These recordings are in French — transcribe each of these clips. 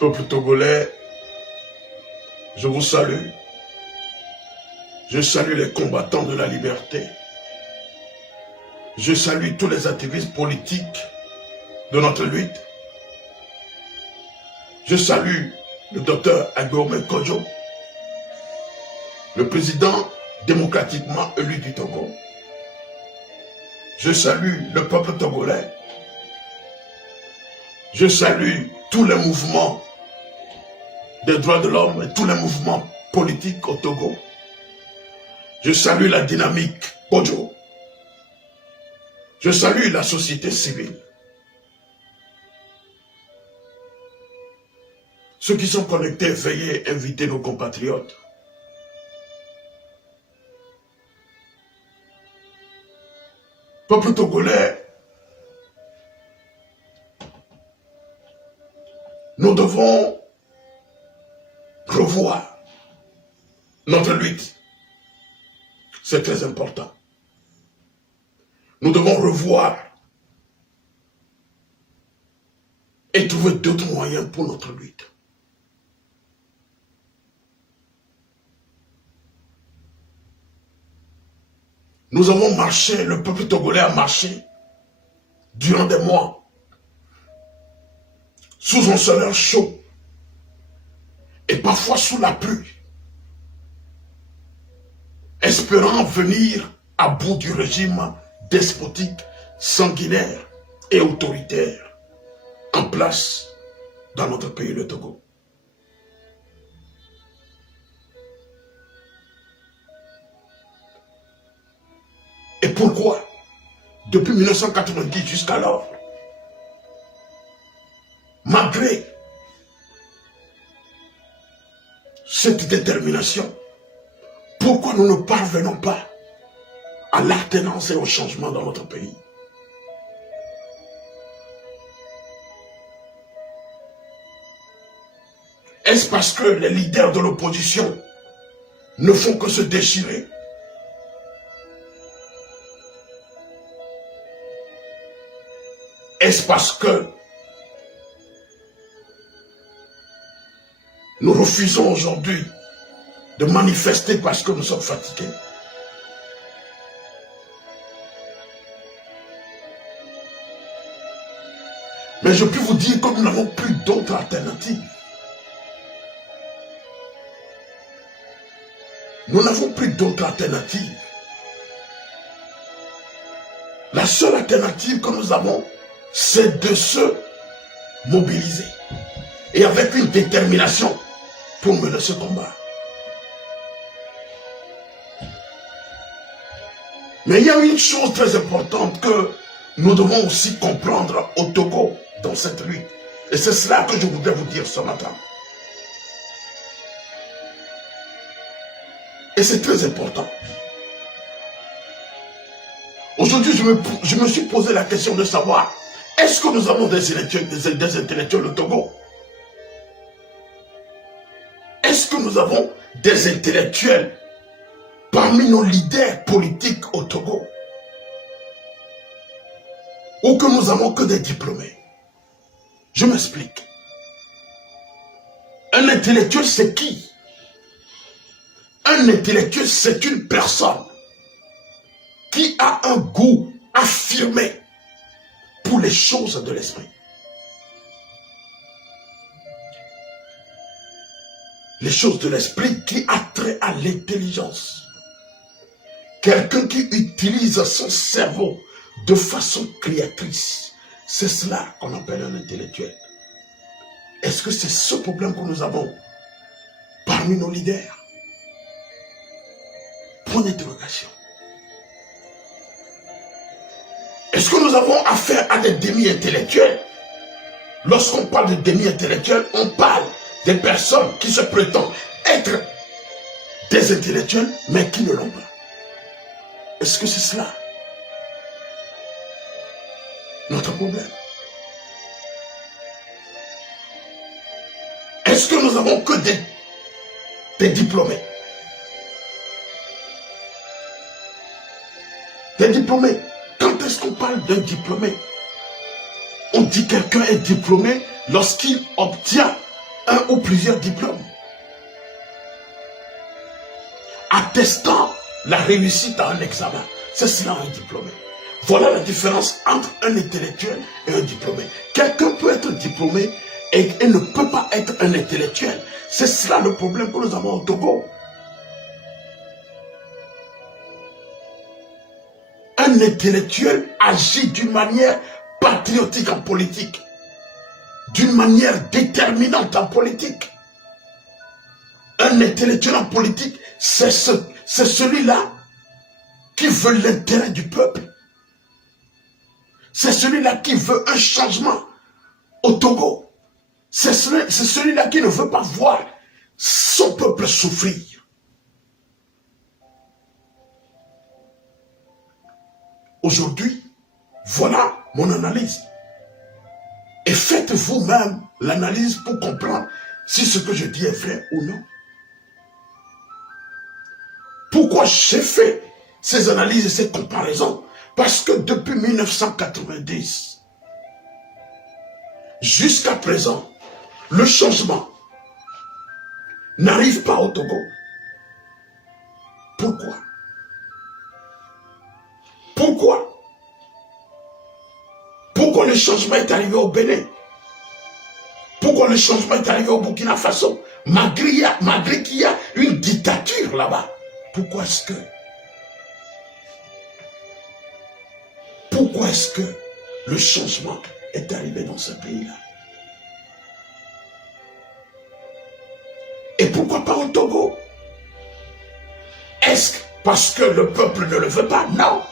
Peuple togolais, je vous salue. Je salue les combattants de la liberté. Je salue tous les activistes politiques de notre lutte. Je salue le docteur Agbormé Kodjo, le président démocratiquement élu du Togo. Je salue le peuple togolais. Je salue tous les mouvements des droits de l'homme et tous les mouvements politiques au Togo. Je salue la dynamique Kodjo. Je salue la société civile. Ceux qui sont connectés, veuillez inviter nos compatriotes. Peuple togolais, nous devons revoir notre lutte. C'est très important. Nous devons revoir et trouver d'autres moyens pour notre lutte. Nous avons marché, le peuple togolais a marché durant des mois sous un soleil chaud et parfois sous la pluie, espérant venir à bout du régime despotique, sanguinaire et autoritaire en place dans notre pays, le Togo. Et pourquoi, depuis 1990 jusqu'alors, malgré cette détermination, pourquoi nous ne parvenons pas à l'alternance et au changement dans notre pays? Est-ce parce que les leaders de l'opposition ne font que se déchirer? Est-ce parce que nous refusons aujourd'hui de manifester parce que nous sommes fatigués? Mais je peux vous dire que nous n'avons plus d'autres alternatives. Nous n'avons plus d'autres alternatives. La seule alternative que nous avons, c'est de se mobiliser et avec une détermination pour mener ce combat. Mais il y a une chose très importante que nous devons aussi comprendre au Togo dans cette lutte. Et c'est cela que je voudrais vous dire ce matin. Et c'est très important. Aujourd'hui, je me suis posé la question de savoir, est-ce que nous avons des intellectuels au Togo? Est-ce que nous avons des intellectuels parmi nos leaders politiques au Togo? Ou que nous n'avons que des diplômés? Je m'explique. Un intellectuel, c'est qui? Un intellectuel, c'est une personne qui a un goût affirmé pour les choses de l'esprit. Les choses de l'esprit qui a trait à l'intelligence. Quelqu'un qui utilise son cerveau de façon créatrice. C'est cela qu'on appelle un intellectuel. Est-ce que c'est ce problème que nous avons parmi nos leaders? Point d'interrogation. Est-ce que nous avons affaire à des demi-intellectuels? Lorsqu'on parle de demi-intellectuels, on parle des personnes qui se prétendent être des intellectuels, mais qui ne l'ont pas. Est-ce que c'est cela notre problème? Est-ce que nous avons que des diplômés? Des diplômés. Quand est-ce qu'on parle d'un diplômé? On dit quelqu'un est diplômé lorsqu'il obtient un ou plusieurs diplômes attestant la réussite à un examen. C'est cela un diplômé. Voilà la différence entre un intellectuel et un diplômé. Quelqu'un peut être diplômé et ne peut pas être un intellectuel. C'est cela le problème que nous avons au Togo. Un intellectuel agit d'une manière patriotique en politique, d'une manière déterminante en politique. Un intellectuel en politique, c'est celui-là qui veut l'intérêt du peuple. C'est celui-là qui veut un changement au Togo. C'est celui-là qui ne veut pas voir son peuple souffrir. Aujourd'hui, voilà mon analyse. Et faites vous-même l'analyse pour comprendre si ce que je dis est vrai ou non. Pourquoi j'ai fait ces analyses et ces comparaisons? Parce que depuis 1990, jusqu'à présent, le changement n'arrive pas au Togo. Pourquoi? Pourquoi? Pourquoi le changement est arrivé au Bénin? Pourquoi le changement est arrivé au Burkina Faso? Malgré qu'il y a une dictature là-bas. Pourquoi est-ce que le changement est arrivé dans ce pays-là? Et pourquoi pas au Togo? Est-ce parce que le peuple ne le veut pas? Non.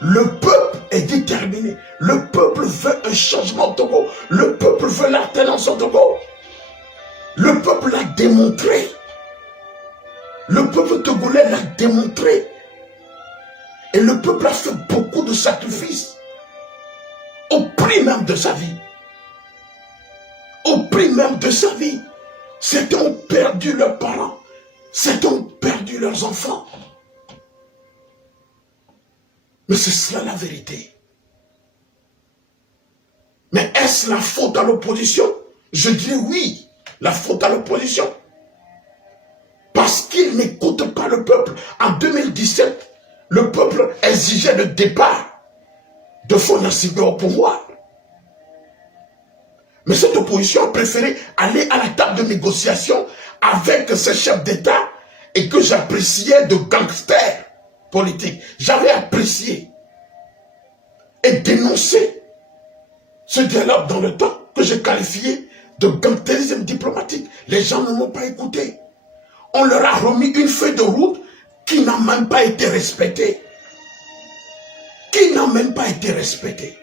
Le peuple est déterminé. Le peuple veut un changement au Togo. Le peuple veut l'alternance au Togo. Le peuple l'a démontré. Le peuple togolais l'a démontré. Et le peuple a fait beaucoup de sacrifices. Au prix même de sa vie. Au prix même de sa vie. Certains ont perdu leurs parents. Certains ont perdu leurs enfants. Mais c'est cela la vérité. Mais est-ce la faute à l'opposition? Je dirais oui, la faute à l'opposition. Parce qu'ils n'écoutent pas le peuple. En 2017, le peuple exigeait le départ de Fonasibé au pouvoir. Mais cette opposition a préféré aller à la table de négociation avec ces chefs d'État et que j'appréciais de gangsters politiques. J'avais apprécié et dénoncé ce dialogue dans le temps que j'ai qualifié de gangstérisme diplomatique. Les gens ne m'ont pas écouté. On leur a remis une feuille de route qui n'a même pas été respectée. Qui n'a même pas été respectée.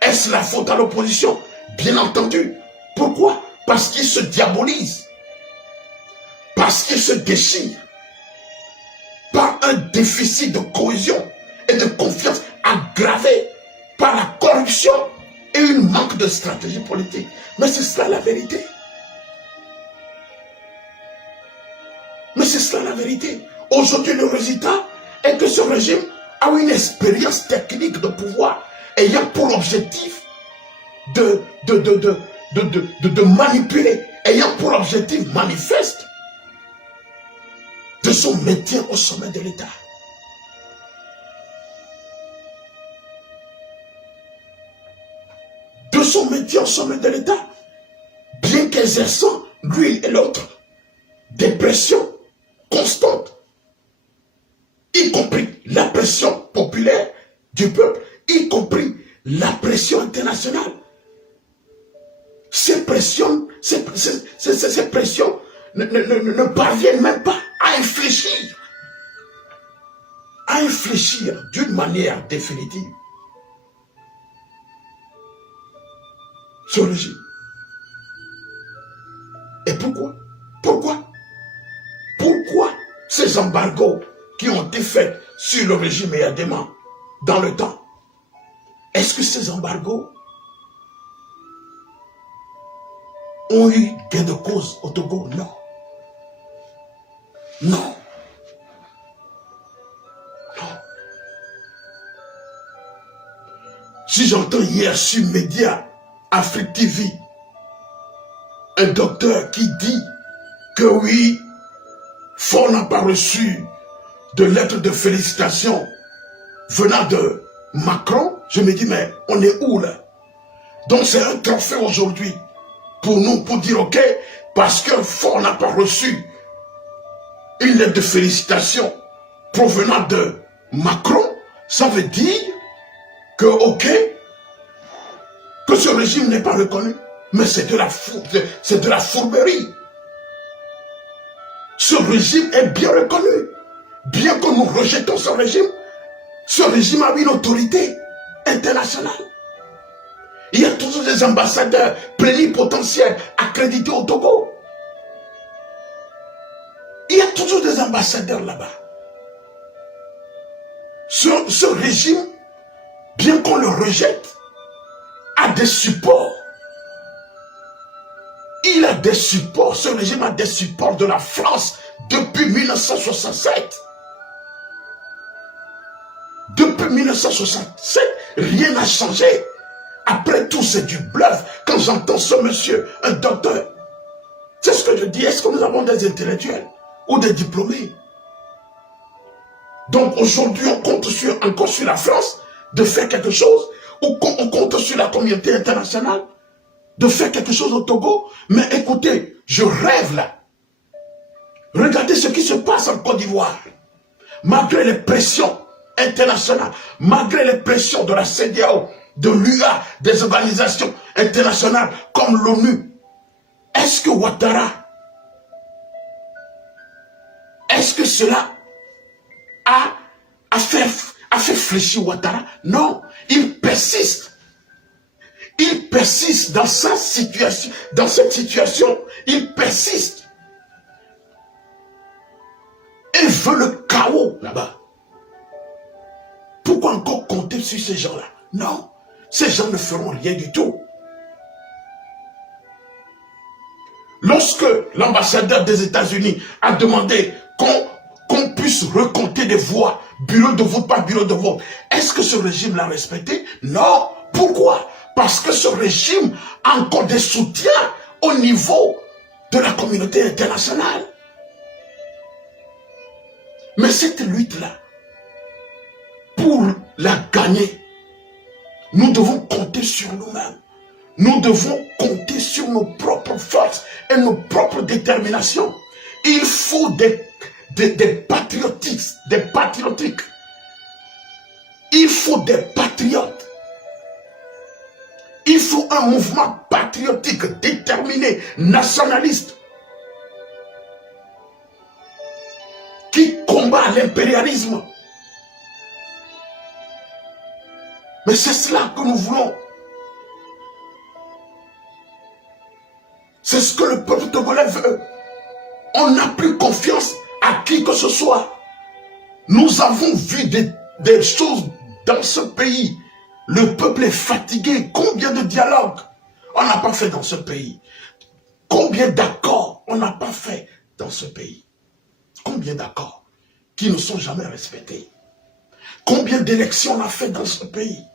Est-ce la faute à l'opposition? Bien entendu. Pourquoi? Parce qu'ils se diabolisent. Parce qu'ils se déchirent. Par un déficit de cohésion et de confiance aggravé par la corruption et une manque de stratégie politique. Mais c'est cela la vérité. Mais c'est cela la vérité. Aujourd'hui, le résultat est que ce régime a une expérience technique de pouvoir ayant pour objectif de manipuler, ayant pour objectif manifeste de son maintien au sommet de l'État. De son maintien au sommet de l'État, bien qu'exerçant l'une et l'autre des pressions constantes, y compris la pression populaire du peuple, y compris la pression internationale. Ces pressions ne parviennent même pas à infléchir d'une manière définitive ce régime. Et pourquoi? Pourquoi ces embargos qui ont été faits sur le régime Eyadema dans le temps? Est-ce que ces embargos ont eu gain de cause au Togo? Non. Non. Non. Si j'entends hier sur Média Afrique TV, un docteur qui dit que oui, Faure n'a pas reçu de lettre de félicitations venant de Macron, je me dis, mais on est où là? Donc c'est un trophée aujourd'hui pour nous, pour dire, ok, parce que Faure n'a pas reçu une lettre de félicitations provenant de Macron, ça veut dire que, ok, que ce régime n'est pas reconnu. Mais c'est de la fourberie. Ce régime est bien reconnu. Bien que nous rejetons ce régime a une autorité internationale. Il y a toujours des ambassadeurs plénipotentiaires accrédités au Togo. Il y a toujours des ambassadeurs là-bas. Ce régime, bien qu'on le rejette, a des supports. Il a des supports. Ce régime a des supports de la France depuis 1967. Depuis 1967, rien n'a changé. Après tout, c'est du bluff. Quand j'entends ce monsieur, un docteur, c'est ce que je dis. Est-ce que nous avons des intellectuels ou des diplômés? Donc aujourd'hui, on compte encore sur la France de faire quelque chose, ou on compte sur la communauté internationale de faire quelque chose au Togo. Mais écoutez, je rêve là. Regardez ce qui se passe en Côte d'Ivoire. Malgré les pressions internationales, malgré les pressions de la CEDEAO, de l'UA, des organisations internationales comme l'ONU, est-ce que Ouattara, est-ce que cela a fait fléchir Ouattara? Non, il persiste. Il persiste dans cette situation, il persiste. Et veut le chaos là-bas. Pourquoi encore compter sur ces gens-là? Non, ces gens ne feront rien du tout. Lorsque l'ambassadeur des États-Unis a demandé qu'on puisse recompter des voix, bureau de vote par bureau de vote, est-ce que ce régime l'a respecté? Non. Pourquoi? Parce que ce régime a encore des soutiens au niveau de la communauté internationale. Mais cette lutte-là, pour la gagner, nous devons compter sur nous-mêmes. Nous devons compter sur nos propres forces et nos propres déterminations. Il faut des patriotiques. Il faut des patriotes. Il faut un mouvement patriotique, déterminé, nationaliste, qui combat l'impérialisme. Mais c'est cela que nous voulons. C'est ce que le peuple togolais veut. On n'a plus confiance à qui que ce soit. Nous avons vu des choses dans ce pays. Le peuple est fatigué. Combien de dialogues on n'a pas fait dans ce pays? Combien d'accords on n'a pas fait dans ce pays? Combien d'accords qui ne sont jamais respectés? Combien d'élections on a fait dans ce pays?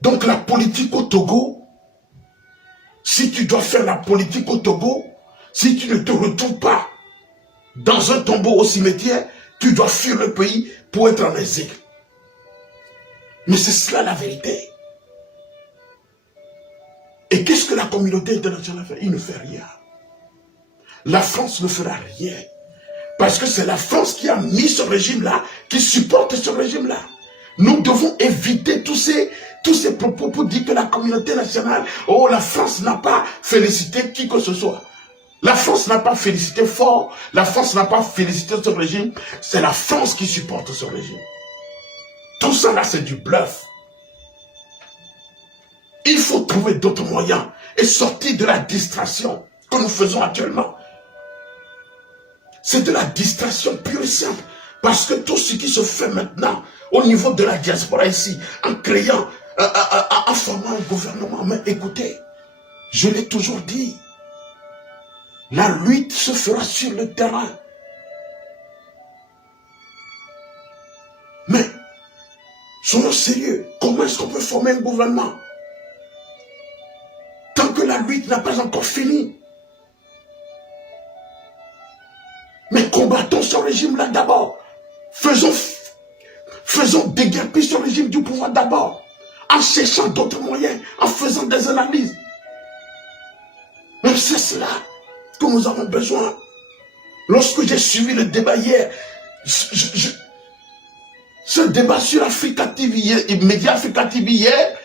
Donc la politique au Togo, si tu dois faire la politique au Togo, si tu ne te retrouves pas dans un tombeau au cimetière, tu dois fuir le pays pour être en exil. Mais c'est cela la vérité. Et qu'est-ce que la communauté internationale fait? Il ne fait rien. La France ne fera rien. Parce que c'est la France qui a mis ce régime-là, qui supporte ce régime-là. Nous devons éviter tous ces propos pour dire que la communauté nationale, oh, la France n'a pas félicité qui que ce soit. La France n'a pas félicité Faure, la France n'a pas félicité ce régime, c'est la France qui supporte ce régime. Tout ça là, c'est du bluff. Il faut trouver d'autres moyens et sortir de la distraction que nous faisons actuellement. C'est de la distraction pure et simple. Parce que tout ce qui se fait maintenant au niveau de la diaspora ici, en créant, en formant un gouvernement, mais écoutez, je l'ai toujours dit, la lutte se fera sur le terrain. Mais Soyons sérieux. Comment est-ce qu'on peut former un gouvernement tant que la lutte n'a pas encore fini? Mais combattons ce régime-là d'abord. Faisons déguerpir ce régime du pouvoir d'abord. En cherchant d'autres moyens, en faisant des analyses. Mais c'est cela que nous avons besoin. Lorsque j'ai suivi le débat hier, ce débat sur Africa TV hier, et Média Africa TV hier,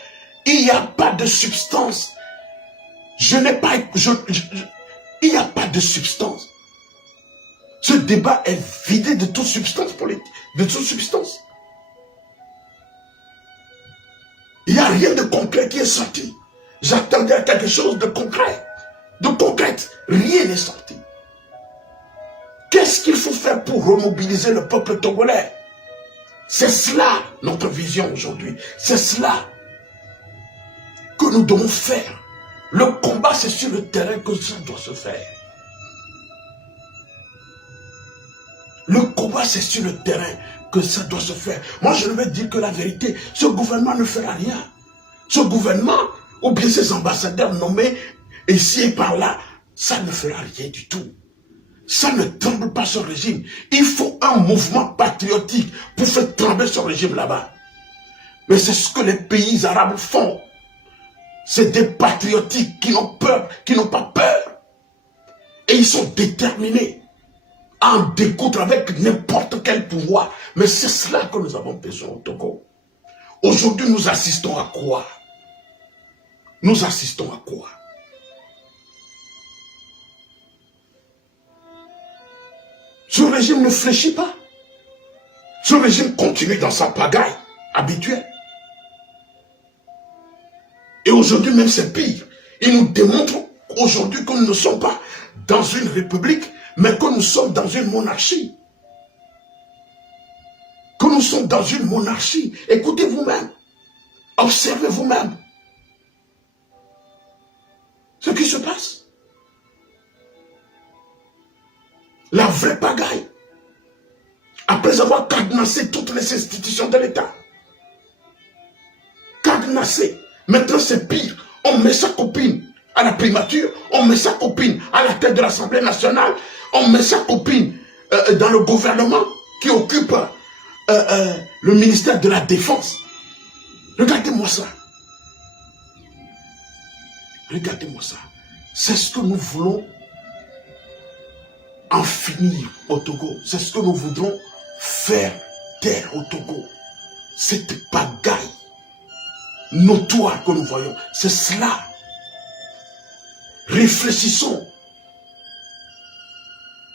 il n'y a pas de substance. Il n'y a pas de substance. Ce débat est vidé de toute substance politique, de toute substance. Il n'y a rien de concret qui est sorti. J'attendais à quelque chose de concret. De concret. Rien n'est sorti. Qu'est-ce qu'il faut faire pour remobiliser le peuple togolais? C'est cela notre vision aujourd'hui. C'est cela que nous devons faire. Le combat, c'est sur le terrain que ça doit se faire. Le combat, c'est sur le terrain que ça doit se faire. Moi, je vais dire que la vérité, ce gouvernement ne fera rien. Ce gouvernement, ou bien ces ambassadeurs nommés ici et par là, ça ne fera rien du tout. Ça ne tremble pas ce régime. Il faut un mouvement patriotique pour faire trembler ce régime là-bas. Mais c'est ce que les pays arabes font. C'est des patriotiques qui n'ont peur, qui n'ont pas peur. Et ils sont déterminés à en découdre avec n'importe quel pouvoir. Mais c'est cela que nous avons besoin au Togo. Aujourd'hui, nous assistons à quoi? Nous assistons à quoi? Ce régime ne fléchit pas. Ce régime continue dans sa pagaille habituelle. Et aujourd'hui même c'est pire. Il nous démontre aujourd'hui que nous ne sommes pas dans une république, mais que nous sommes dans une monarchie. Que nous sommes dans une monarchie. Écoutez vous-même. Observez vous-même ce qui se passe. La vraie pagaille. Après avoir cadenassé toutes les institutions de l'État. Cadenassé. Maintenant c'est pire. On met sa copine à la primature. On met sa copine à la tête de l'Assemblée nationale. On met sa copine dans le gouvernement qui occupe le ministère de la Défense. Regardez-moi ça. Regardez-moi ça. C'est ce que nous voulons en finir au Togo. C'est ce que nous voudrons faire taire au Togo. Cette pagaille notoire que nous voyons, c'est cela. Réfléchissons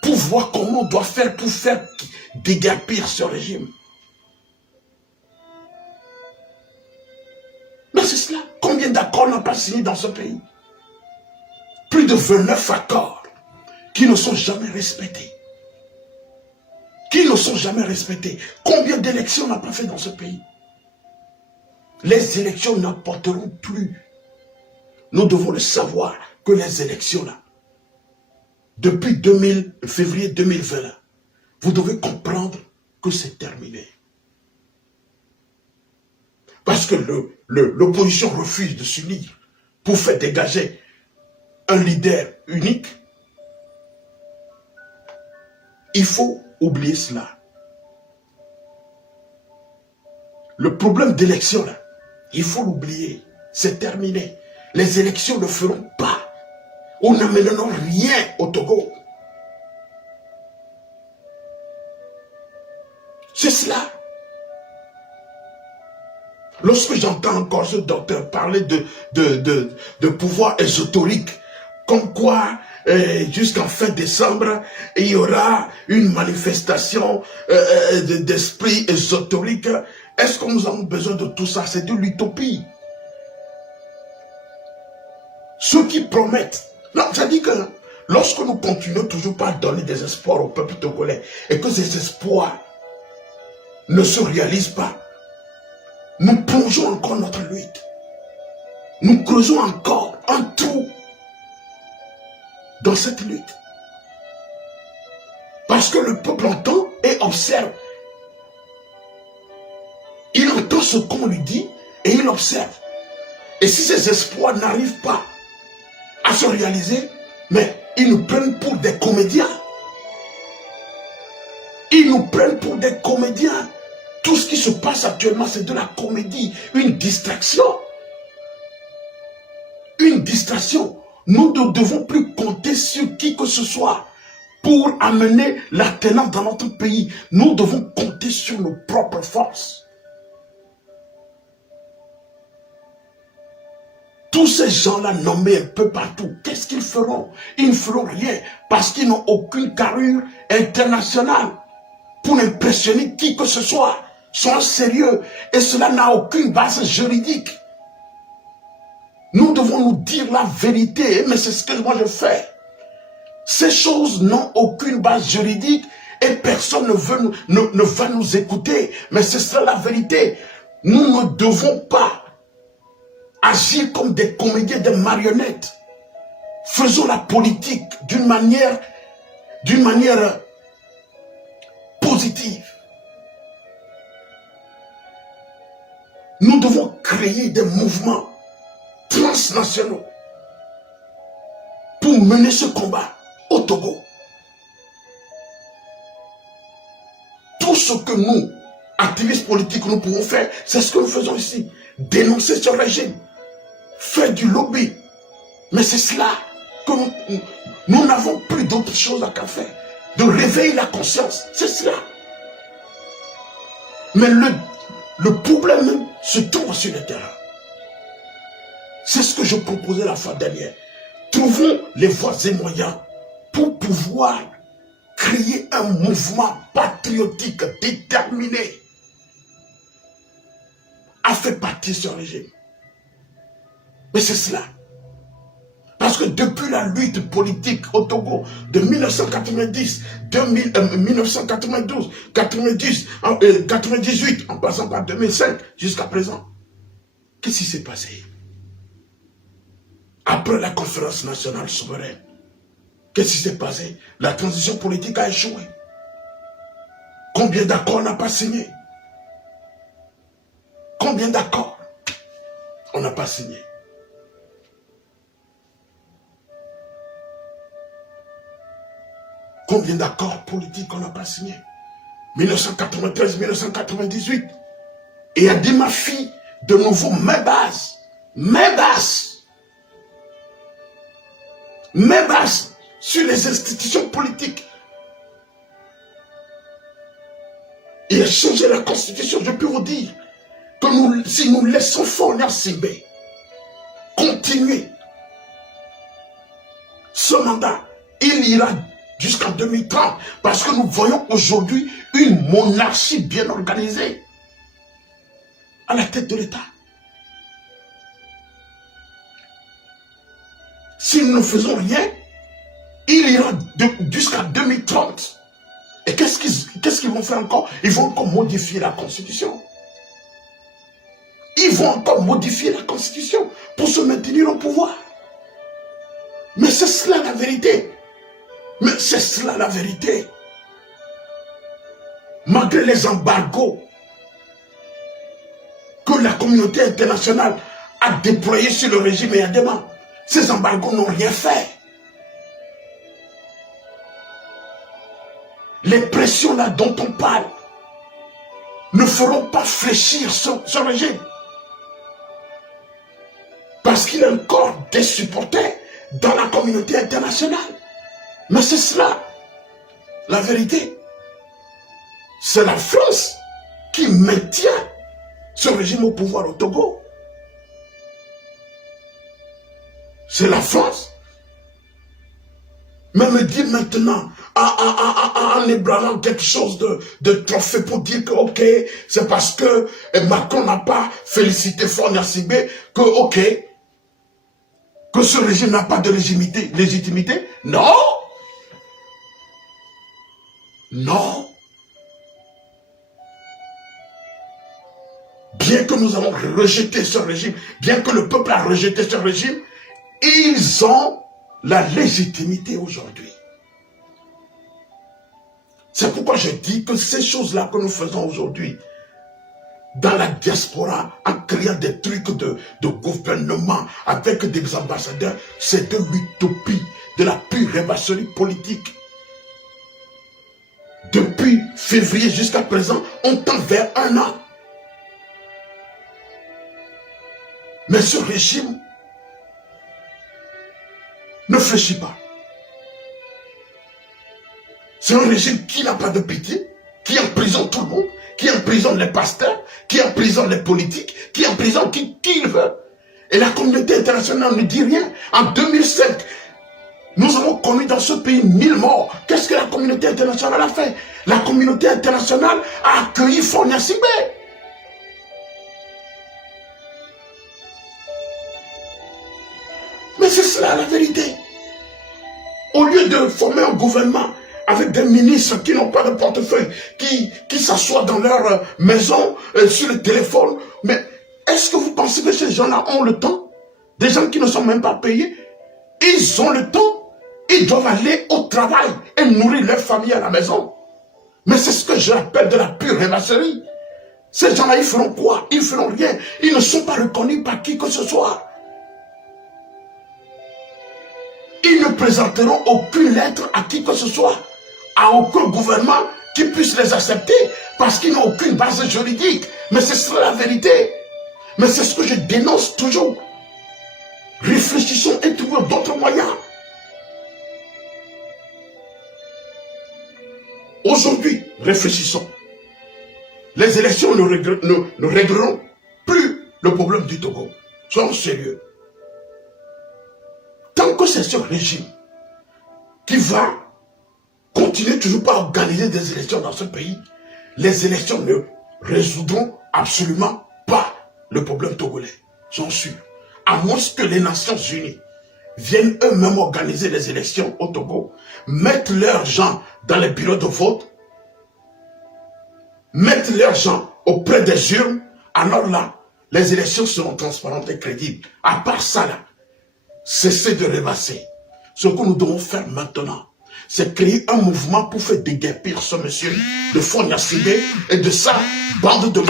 pour voir comment on doit faire pour faire déguerpir ce régime. Mais c'est cela. Combien d'accords n'ont pas signé dans ce pays? Plus de 29 accords qui ne sont jamais respectés. Qui ne sont jamais respectés. Combien d'élections on n'a pas fait dans ce pays? Les élections n'apporteront plus. Nous devons le savoir que les élections là, depuis février 2020 là, vous devez comprendre que c'est terminé. Parce que l'opposition refuse de s'unir pour faire dégager un leader unique. Il faut oublier cela. Le problème d'élection là, il faut l'oublier. C'est terminé. Les élections ne feront pas. On n'amèneront rien au Togo. C'est cela. Lorsque j'entends encore ce docteur parler de pouvoir ésotérique, comme quoi jusqu'en fin décembre, il y aura une manifestation d'esprit ésotérique. Est-ce que nous avons besoin de tout ça? C'est de l'utopie. Ceux qui promettent. Non, ça dit que lorsque nous continuons toujours pas à donner des espoirs au peuple togolais et que ces espoirs ne se réalisent pas, nous plongeons encore notre lutte. Nous creusons encore un trou dans cette lutte. Parce que le peuple entend et observe. Il entend entend ce qu'on lui dit et il observe. Et si ces espoirs n'arrivent pas à se réaliser, mais ils nous prennent pour des comédiens. Ils nous prennent pour des comédiens. Tout ce qui se passe actuellement, c'est de la comédie, une distraction. Une distraction. Nous ne devons plus compter sur qui que ce soit pour amener l'alternance dans notre pays. Nous devons compter sur nos propres forces. Tous ces gens-là nommés un peu partout, qu'est-ce qu'ils feront? Ils ne feront rien parce qu'ils n'ont aucune carrure internationale pour impressionner qui que ce soit. Sont sérieux et cela n'a aucune base juridique. Nous devons nous dire la vérité, mais c'est ce que moi je fais. Ces choses n'ont aucune base juridique et personne ne va nous écouter, mais c'est ça la vérité. Nous ne devons pas agir comme des comédiens, des marionnettes. Faisons la politique d'une manière positive. Nous devons créer des mouvements transnationaux pour mener ce combat au Togo. Tout ce que nous, activistes politiques, nous pouvons faire, c'est ce que nous faisons ici. Dénoncer ce régime, faire du lobby. Mais c'est cela que nous n'avons plus d'autre chose à faire. De réveiller la conscience, c'est cela. Mais le problème même se trouve sur le terrain. C'est ce que je proposais la fois dernière. Trouvons les voies et moyens pour pouvoir créer un mouvement patriotique déterminé à faire partir ce régime. Mais c'est cela. Parce que depuis la lutte politique au Togo de 1990, 1992, 90, 98, en passant par 2005 jusqu'à présent, qu'est-ce qui s'est passé? Après la conférence nationale souveraine, qu'est-ce qui s'est passé? La transition politique a échoué. Combien d'accords on n'a pas signé? Combien d'accords on n'a pas signé? Combien d'accords politiques on n'a pas signé? 1993, 1998. Et a dit ma fille, de nouveau, mes bases sur les institutions politiques. Il a changé la constitution. Je peux vous dire que si nous laissons Faure Gnassingbé continuer ce mandat, il ira jusqu'en 2030, parce que nous voyons aujourd'hui une monarchie bien organisée à la tête de l'État. Si nous ne faisons rien, il ira jusqu'à 2030. Et qu'est-ce qu'ils vont faire encore? Ils vont encore modifier la Constitution. Ils vont encore modifier la Constitution pour se maintenir au pouvoir. Mais c'est cela la vérité. Mais c'est cela la vérité. Malgré les embargos que la communauté internationale a déployés sur le régime immédiatement, ces embargos n'ont rien fait. Les pressions là dont on parle ne feront pas fléchir ce régime. Parce qu'il y a encore des supporters dans la communauté internationale. Mais c'est cela, la vérité. C'est la France qui maintient ce régime au pouvoir au Togo. C'est la France. Mais me dire maintenant, en ébranlant quelque chose de trophée pour dire que, ok, c'est parce que Macron n'a pas félicité Faure Gnassingbé que, ok, que ce régime n'a pas de légitimité. Non. Non. Bien que nous avons rejeté ce régime, bien que le peuple a rejeté ce régime, ils ont la légitimité aujourd'hui. C'est pourquoi je dis que ces choses-là que nous faisons aujourd'hui, dans la diaspora en créant des trucs de gouvernement avec des ambassadeurs, c'est de l'utopie, de la pure rêvasserie politique. Depuis février jusqu'à présent, on tend vers un an. Mais ce régime ne fléchit pas. C'est un régime qui n'a pas de pitié, qui emprisonne tout le monde, qui emprisonne les pasteurs, qui emprisonne les politiques, qui emprisonne qui il veut. Et la communauté internationale ne dit rien. En 2005, nous avons connu dans ce pays 1000 morts. Qu'est-ce que la communauté internationale a fait? La communauté internationale a accueilli Fonia Sibé. Mais c'est cela la vérité. Au lieu de former un gouvernement avec des ministres qui n'ont pas de portefeuille, qui s'assoient dans leur maison, sur le téléphone, mais est-ce que vous pensez que ces gens-là ont le temps? Des gens qui ne sont même pas payés, ils ont le temps, ils doivent aller au travail et nourrir leur famille à la maison. Mais c'est ce que j'appelle de la pure rêvasserie. Ces gens-là, ils feront quoi? Ils feront rien. Ils ne sont pas reconnus par qui que ce soit. Ils ne présenteront aucune lettre à qui que ce soit, à aucun gouvernement qui puisse les accepter, parce qu'ils n'ont aucune base juridique. Mais c'est ça la vérité. Mais c'est ce que je dénonce toujours. Réfléchissons et trouvons d'autres moyens. Aujourd'hui, réfléchissons. Les élections ne régleront plus le problème du Togo. Soyons sérieux. Tant que c'est ce régime qui va continuer toujours pas à organiser des élections dans ce pays, les élections ne résoudront absolument pas le problème togolais. J'en suis. À moins que les Nations Unies viennent eux-mêmes organiser les élections au Togo, mettre leurs gens dans les bureaux de vote, mettre leurs gens auprès des urnes, alors là, les élections seront transparentes et crédibles. À part ça là, cessez de rêvasser. Ce que nous devons faire maintenant, c'est créer un mouvement pour faire déguerpir ce monsieur de Fonia Sibé et de sa bande de...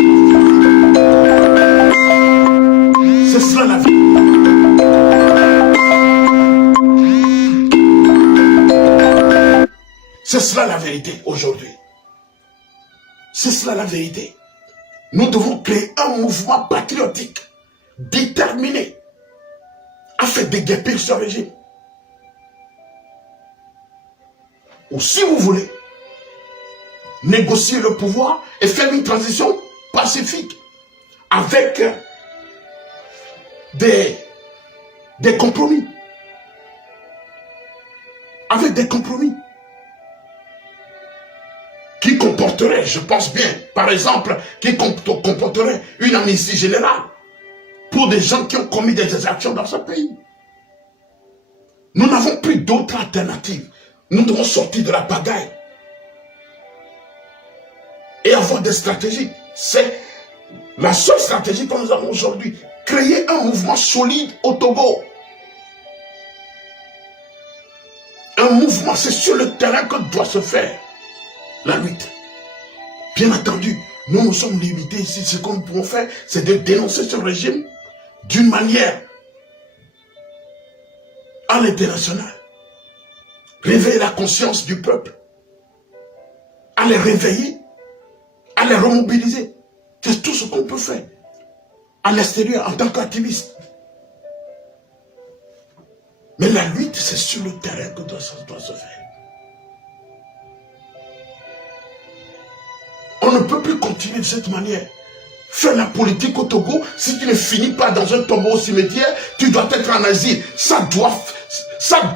C'est cela la vie. C'est cela la vérité aujourd'hui. C'est cela la vérité. Nous devons créer un mouvement patriotique, déterminé, à faire déguerpir ce régime. Ou si vous voulez, négocier le pouvoir et faire une transition pacifique avec des compromis. Avec des compromis. Qui comporterait, je pense bien, par exemple, qui comporterait une amnistie générale pour des gens qui ont commis des exactions dans ce pays. Nous n'avons plus d'autre alternative. Nous devons sortir de la pagaille et avoir des stratégies. C'est la seule stratégie que nous avons aujourd'hui. Créer un mouvement solide au Togo. Un mouvement, c'est sur le terrain que doit se faire la lutte. Bien entendu, nous sommes limités ici. Ce que nous pouvons faire, c'est de dénoncer ce régime d'une manière à l'international. Réveiller la conscience du peuple. À les réveiller, à les remobiliser. C'est tout ce qu'on peut faire à l'extérieur en tant qu'activiste. Mais la lutte, c'est sur le terrain que ça doit se faire. On ne peut plus continuer de cette manière. Faire la politique au Togo, si tu ne finis pas dans un tombeau au cimetière, tu dois être en asile. Ça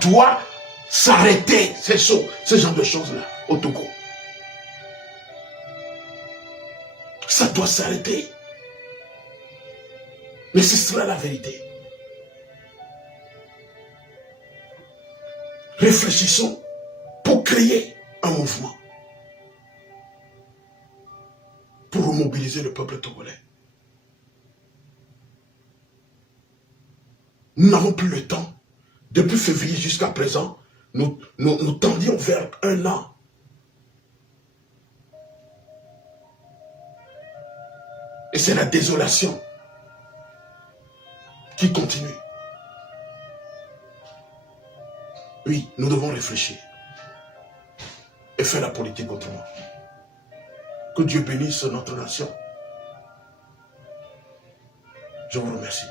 doit s'arrêter, ce genre de choses-là, au Togo. Ça doit s'arrêter. Mais c'est cela la vérité. Réfléchissons pour créer un mouvement. Pour remobiliser le peuple togolais. Nous n'avons plus le temps. Depuis février jusqu'à présent, nous tendions vers un an. Et c'est la désolation qui continue. Oui, nous devons réfléchir et faire la politique autrement. Que Dieu bénisse notre nation. Je vous remercie.